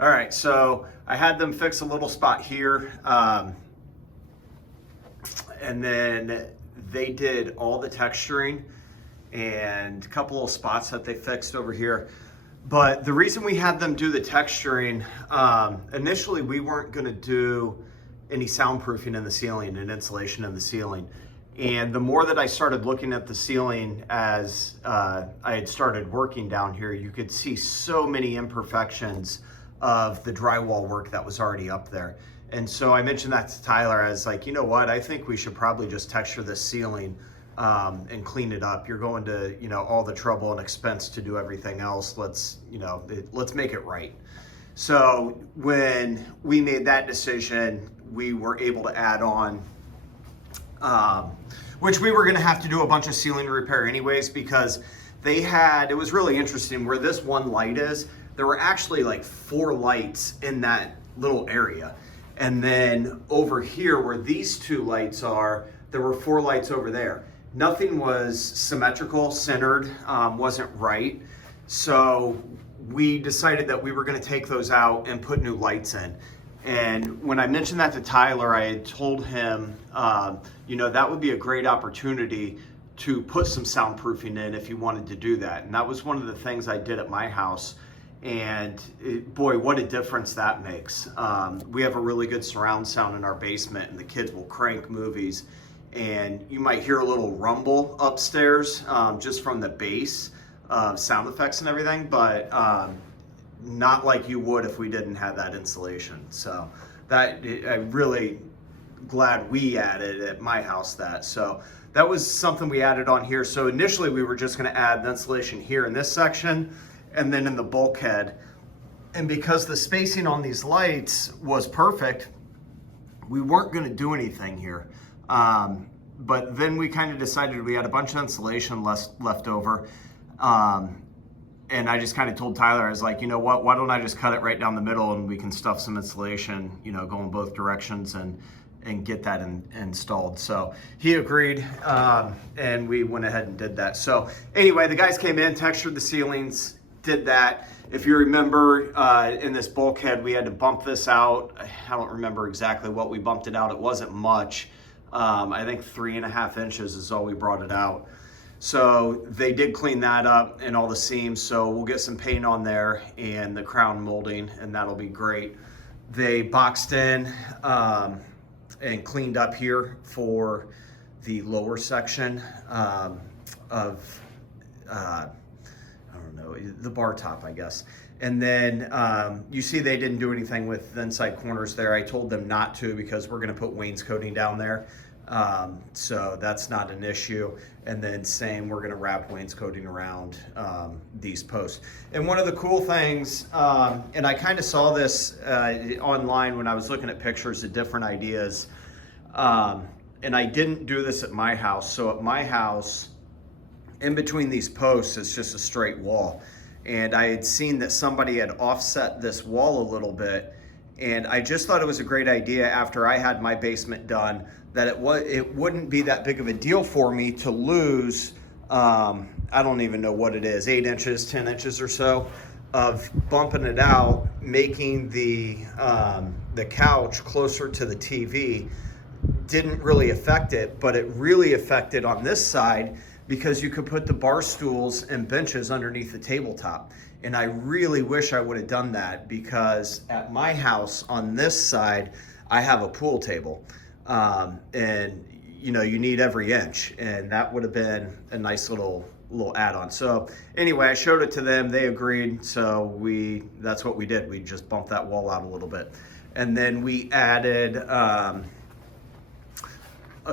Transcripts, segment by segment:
All right, so I had them fix a little spot here, and then they did all the texturing and a couple of spots that they fixed over here. But the reason we had them do the texturing, initially we weren't gonna do any soundproofing in the ceiling and insulation in the ceiling. And the more that I started looking at the ceiling as I had started working down here, you could see so many imperfections of the drywall work that was already up there. And so I mentioned that to Tyler. I was like, you know what, I think we should probably just texture this ceiling and clean it up. You're going to, all the trouble and expense to do everything else. Let's make it right. So when we made that decision, we were able to add on, which we were gonna have to do a bunch of ceiling repair anyways, because it was really interesting where this one light is, there were actually like 4 lights in that little area. And then over here where these 2 lights are, there were 4 lights over there. Nothing was symmetrical, centered, wasn't right. So we decided that we were gonna take those out and put new lights in. And when I mentioned that to Tyler, I had told him, that would be a great opportunity to put some soundproofing in if you wanted to do that. And that was one of the things I did at my house. And boy, what a difference that makes. We have a really good surround sound in our basement, and the kids will crank movies. And you might hear a little rumble upstairs just from the bass sound effects and everything, but not like you would if we didn't have that insulation. So I'm really glad we added at my house that. So that was something we added on here. So initially we were just gonna add the insulation here in this section and then in the bulkhead. And because the spacing on these lights was perfect, we weren't gonna do anything here. But then we kind of decided we had a bunch of insulation left over. And I just kind of told Tyler, I was like, you know what, why don't I just cut it right down the middle and we can stuff some insulation, going both directions and get that installed. So he agreed, and we went ahead and did that. So anyway, the guys came in, textured the ceilings, did that. If you remember, in this bulkhead, we had to bump this out. I don't remember exactly what we bumped it out. It wasn't much. I think 3.5 inches is all we brought it out. So they did clean that up and all the seams. So we'll get some paint on there and the crown molding, and that'll be great. They boxed in and cleaned up here for the lower section of, I don't know, the bar top, I guess. And then you see they didn't do anything with the inside corners there. I told them not to because we're gonna put wainscoting down there. So that's not an issue. And then same, we're gonna wrap wainscoting around these posts. And one of the cool things, and I kind of saw this online when I was looking at pictures of different ideas, and I didn't do this at my house. So at my house, in between these posts, it's just a straight wall. And I had seen that somebody had offset this wall a little bit. And I just thought it was a great idea after I had my basement done that it wouldn't be that big of a deal for me to lose, I don't even know what it is, 8 inches, 10 inches or so of bumping it out, making the couch closer to the TV. Didn't really affect it, but it really affected on this side because you could put the bar stools and benches underneath the tabletop. And I really wish I would have done that because at my house on this side, I have a pool table. And you need every inch, and that would have been a nice little add-on. So anyway, I showed it to them, they agreed. So that's what we did. We just bumped that wall out a little bit. And then we added, a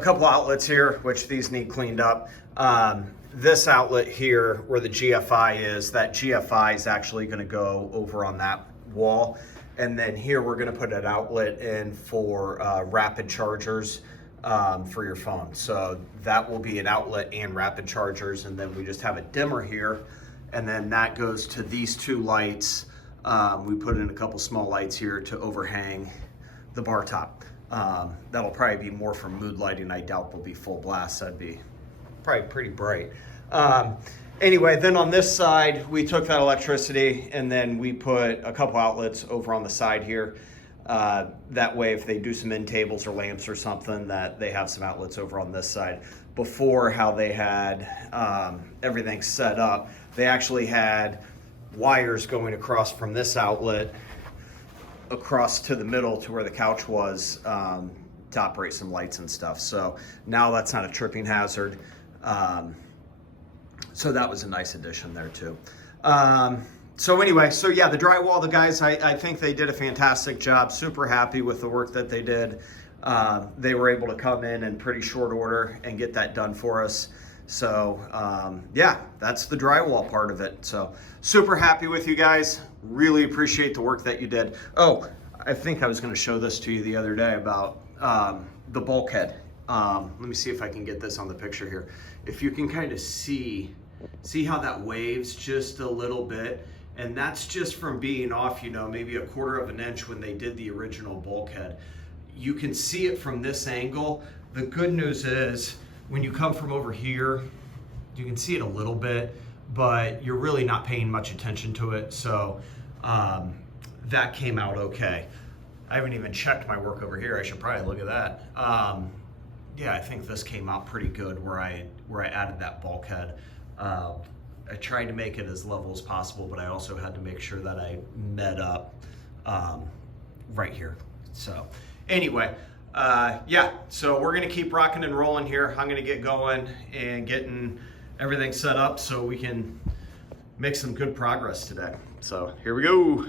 couple outlets here, which these need cleaned up. This outlet here where the GFI is, that GFI is actually gonna go over on that wall. And then here we're gonna put an outlet in for rapid chargers for your phone. So that will be an outlet and rapid chargers. And then we just have a dimmer here. And then that goes to these 2 lights. We put in a couple small lights here to overhang the bar top. That'll probably be more for mood lighting. I doubt they'll be full blast. That'd be probably pretty bright. Anyway, then on this side, we took that electricity and then we put a couple outlets over on the side here. That way, if they do some end tables or lamps or something, that they have some outlets over on this side. Before, how they had everything set up, they actually had wires going across from this outlet across to the middle to where the couch was to operate some lights and stuff. So now that's not a tripping hazard. So that was a nice addition there too. So anyway, so yeah, the drywall, the guys, I think they did a fantastic job. Super happy with the work that they did. They were able to come in pretty short order and get that done for us. So yeah, that's the drywall part of it. So super happy with you guys. Really appreciate the work that you did. Oh, I think I was going to show this to you the other day about the bulkhead. Let me see if I can get this on the picture here. If you can kind of see how that waves just a little bit, and that's just from being off, you know, maybe 1/4 of an inch when they did the original bulkhead. You can see it from this angle. The good news is when you come from over here, you can see it a little bit, but you're really not paying much attention to it. So that came out okay. I haven't even checked my work over here. I should probably look at that. Yeah, I think this came out pretty good where I added that bulkhead. I tried to make it as level as possible, but I also had to make sure that I met up right here. So anyway, yeah, so we're gonna keep rocking and rolling here. I'm gonna get going and getting everything set up so we can make some good progress today. So here we go.